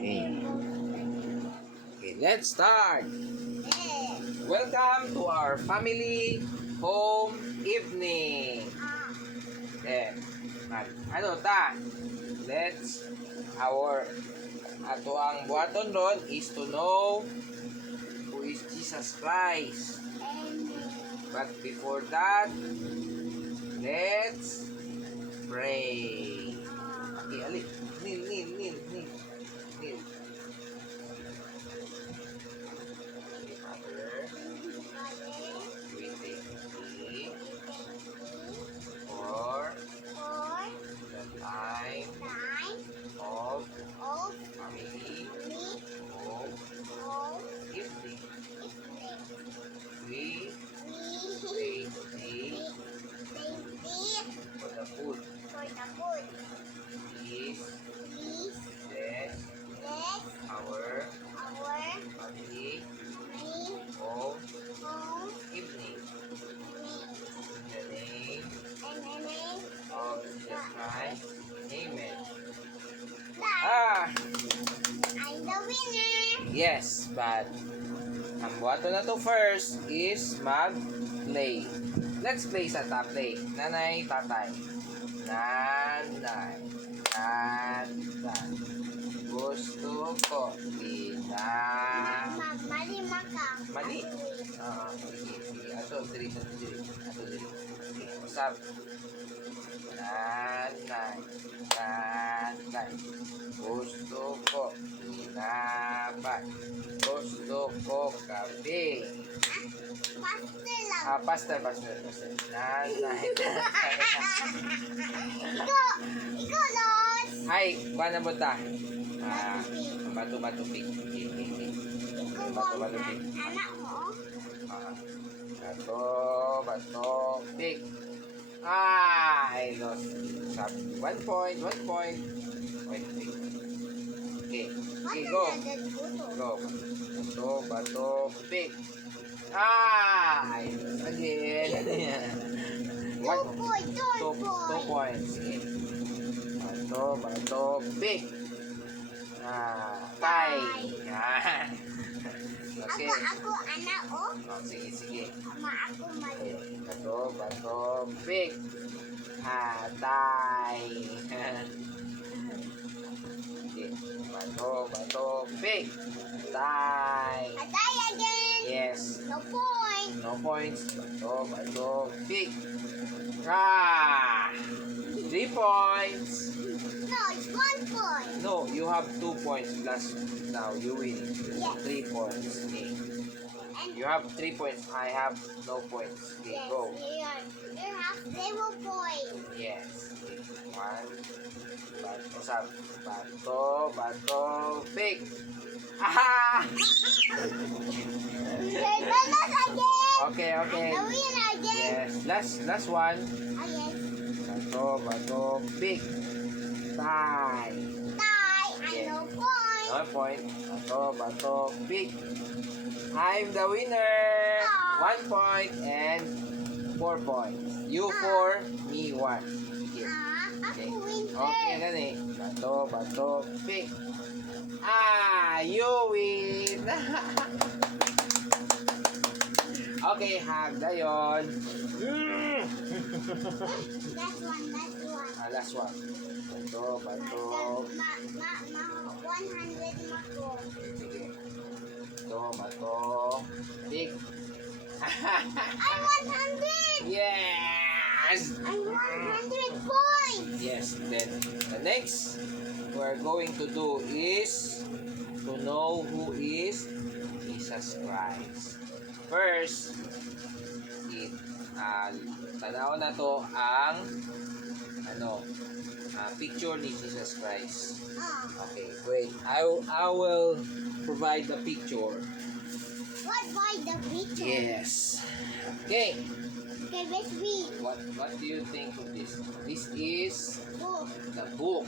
Okay. Okay, let's start. Welcome to our family home evening. Then, ano ta? Ato ang buhaton ron is to know who is Jesus Christ. But before that, let's pray. Okay, ali. Kneel. Okay, Father, we thank thee for the time of family home evening. We thank thee for the food. Please bless our family home evening. In the name of Jesus Christ. Amen. I'm the winner. Yes, but ang buhaton na to first is mag-play. Let's play sa top play. Nanay, tatay. Nanay, tatay. Gusto ko Mali maka. Mali? Sige. Ato, diri. Usap. Nanay, tatay. Gusto ko tinapay. Gusto ko kape. Pastel lang. Pastel. Nanay, tatay. Ikaw, Lods. Ay, kuha na mo ta. Bato pig. Ikaw Bato ang pig. anak mo. Bato pig. I lost. 1 point. Wait. Okay, go. Go. Bato pig. I lost again. 2 points. Okay. Bato pig. Tay. Okay. Ako anak oh. Sige. Ako mali. Bato pig. Tay. Okay. Bato pig. Tay. Atay again. Yes. No point. No points. Bato pig. 3 points. No, it's 1 point. No, you have 2 points plus now you win. Yes. 3 points. Okay. And You have 3 points. I have no points. Okay, yes, go. you have 0 points. Yes. Okay. 1. Bato, pig. Aha! You're the loss again. Okay. The winner again. Yes. Last one. Oh, yes. Bato, pig. Tie. Tie. Yes. No point. No point. Bato, pig. I'm the winner. 1 point and 4 points. You 4, me 1. Okay. Ako win Okay, first. gani. Bato, pig. You win. Okay, hagda yun. Last one. Last one. Bato, 100 mako. sige. Bato, pig. I'm 100. Yes! I'm 100 points. Yes, then the next we're going to do is to know who is Jesus Christ. First, tanaw na to ang picture ni Jesus Christ. Okay, wait. I will provide the picture. What by the picture? Yes. Okay. Okay, let's read. What do you think of this? This is Book. the book.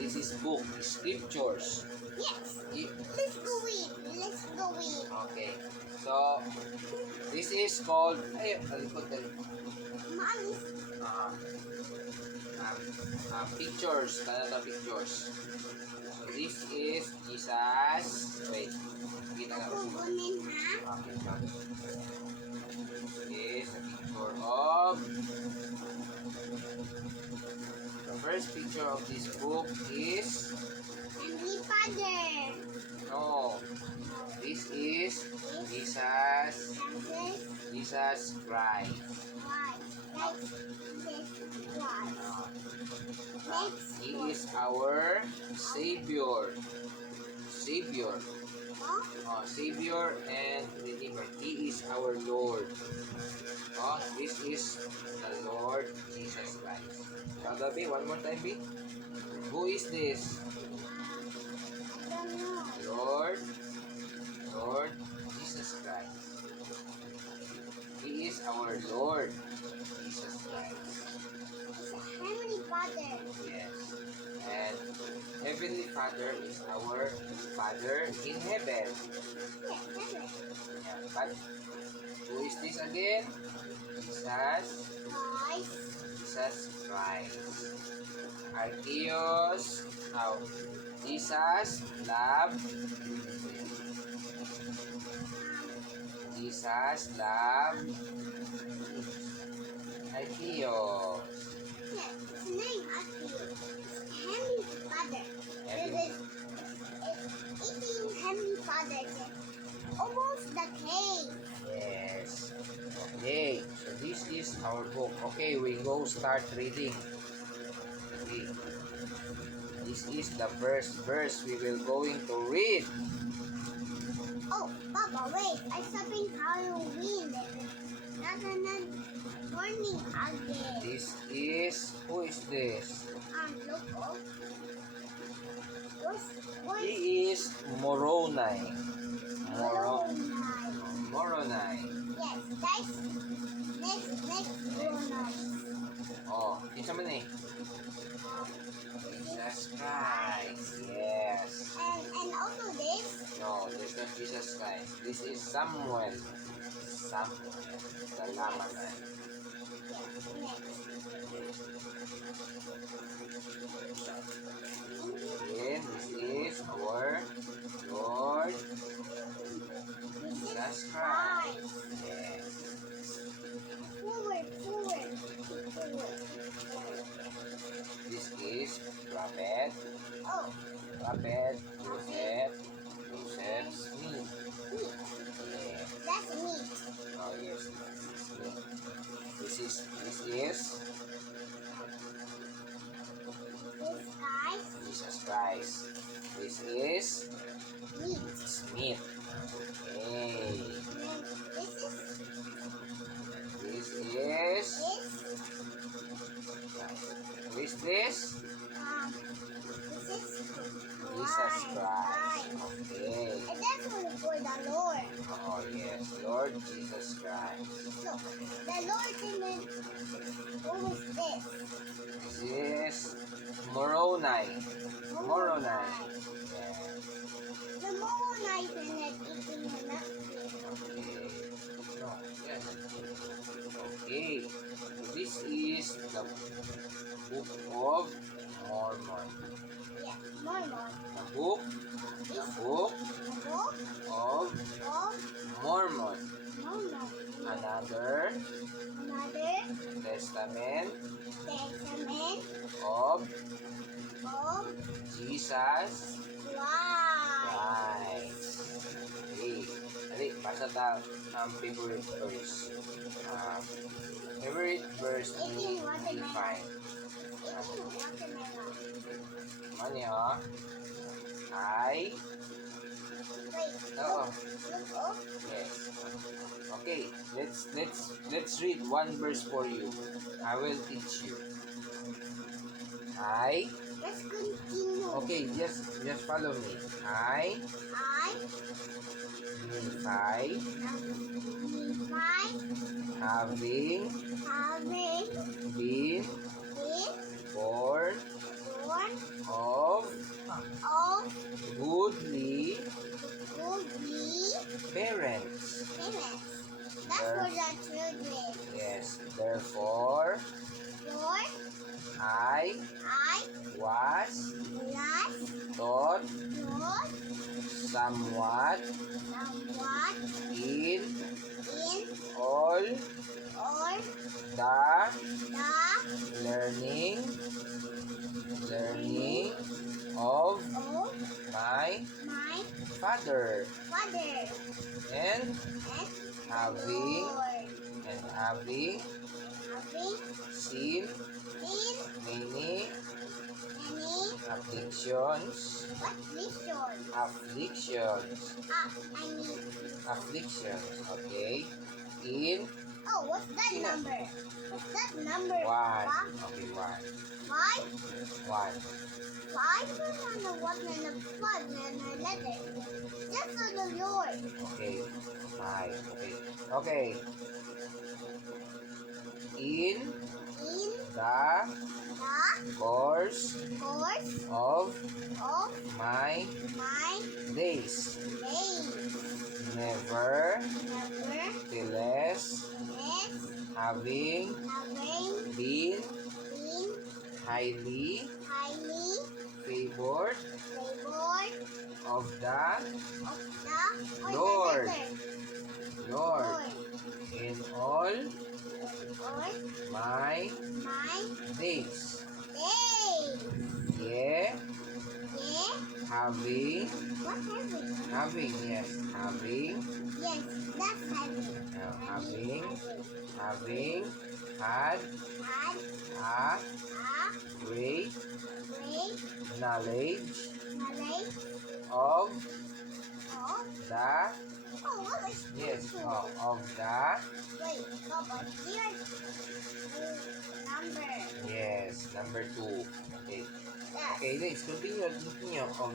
This is book, scriptures. Yes. Y- Let's go read. Okay. So, this is called, Mommy. pictures, Canada pictures. So, this is Jesus. Wait. Kita nga ba siya? Kukunin ha? Okay, got it. Is a picture of... The first picture of this book is... Heavenly Father. No. This is This Jesus. Jesus Jesus Christ. Christ. Like this Christ. Next He one. is our Savior. Savior. Oh, Oh, Savior and Redeemer. He is our Lord. Oh, this is the Lord Jesus Christ. Kada B, one more time B. Who is this? I don't know. Lord Jesus Christ. He is our Lord Jesus Christ. It's a Heavenly Father. Yes. And Heavenly Father is our Father in heaven. Yeah, heaven. Yeah. But who is this again? Jesus. Christ. Jesus Christ. Archeos. Now, Jesus love. Jesus love. Archeos. Yeah, it's the name Akio. It's Heavenly Father. Heavenly- It's eating Heavenly Father. Almost the cake. Yes. Okay. So this is our book. Okay, we go start reading. Okay. This is the first verse we will going to read. Oh, Papa, wait. I something Halloween. Not morning again. This is, who is this? Look, oh. What's He is Moroni. Moroni? Moroni. Yes, that's next Moroni. Oh, kinsa man eh? Jesus Christ. Yes. And also this. No, this is not Jesus Christ. This is Samuel. Samuel. The Lamanan. Yes, Again, this is our Lord Jesus Christ. Yes. Forward. This is Prophet. Oh, Prophet Joseph Smith. Yeah. that's me. Oh yes, this is This guy, Jesus Christ. This is me. Smith. Okay. And This is this who is this? this is Jesus Christ. Okay. And that's for the Lord. Oh yes, Lord Jesus Christ. So, the Lord didn't. Who was this? This is Moroni. Moroni. Yeah. The Moroni didn't eating the napkin. Okay. No, yes. Okay. So this is the Book of Mormon. Yes, Mormon. The book This of the book Mormon. of Mormon. Another Testament Testament of of Jesus Christ. Christ. Okay. Dali, basa ta ang favorite verse. Favorite verse ni define. Eating watermelon. Mani ha? I. Wait, Oo. look up. Yes. Okay, let's read one verse for you. I will teach you. Let's continue. Okay, just follow me. I Nephi, having having been been born born of of goodly goodly parents. parents. That's for the children. Yes, therefore For I I was last taught not somewhat somewhat in in all all the the learning of of my my father, father and and having Lord, having having seen seen many many afflictions, what vision? I mean, okay, in oh, what's that Sina? number? What's that number? one, Papa? okay, one, Five? one, Five? I don't know what kind of five and a letter. Just for the Lord. okay, five, okay, in In the the course course of of my my days, days, nevertheless, less having having been been highly highly favored favored of the of the Lord. letter. Lord Lord. in all Or my my days. days. Yeah, Yeah. having, What having? having, yes, having, Yes, that's having. having, Having had had a great great knowledge knowledge of of the, what is yes, this? of the, Wait, Papa, here number. yes, number 2. Okay. Yes. Okay, let's continue. Of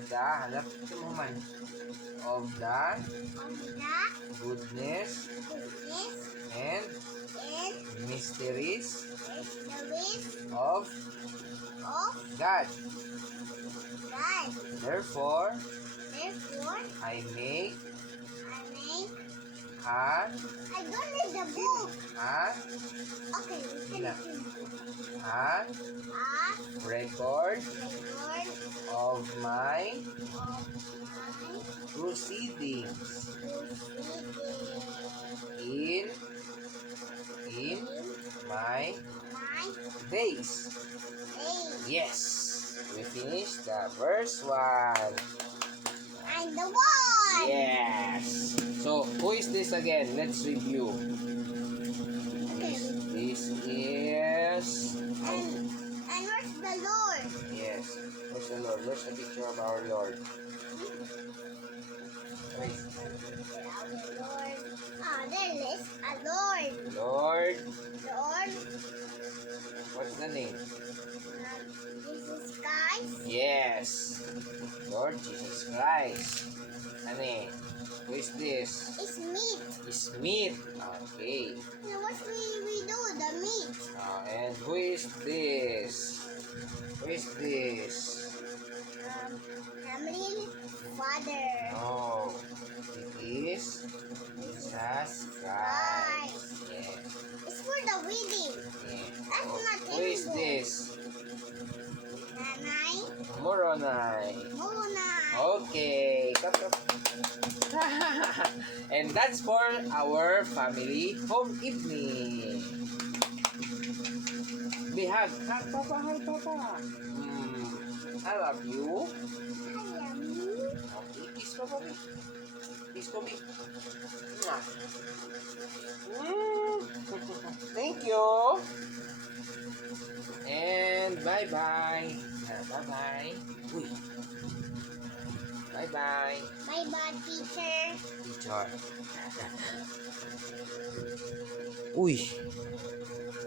the, hanap ito mo man. Of the Of the goodness goodness and and mysteries mysteries of of God. God. Therefore, Therefore, I make I make. a, I don't need the book. Okay, we Sila. can a record record of my of my proceedings proceedings in in my my days. days. Yes, we finished the verse 1. I'm the one. Yes. So, who is this again? Let's review. Okay. This is... And where's the Lord? Yes. Where's the Lord? Where's the picture of our Lord? Wait. Our Lord. Ah, there is a Lord. Lord. Lord. What's the name? Jesus Christ. Yes. Lord Jesus Christ. Ano eh? Who is this? It's meat. Is meat. Okay. And what we do? The meat. And who is this? Who is this? Heavenly Father. Oh, it is Jesus Christ. Yes. It's for the reading. Yes. That's not Who is terrible. this? Nanay. Moronay. Muna. Okay. And that's for our family home evening. Be hug. Hug, Papa. Hug, Papa. I love you. I am you. Okay, kiss Papa. Kiss Papa. Mwah. Thank you. And bye-bye. Bye-bye. Uy. Bye-bye. Bye-bye, teacher. Teacher. Uy.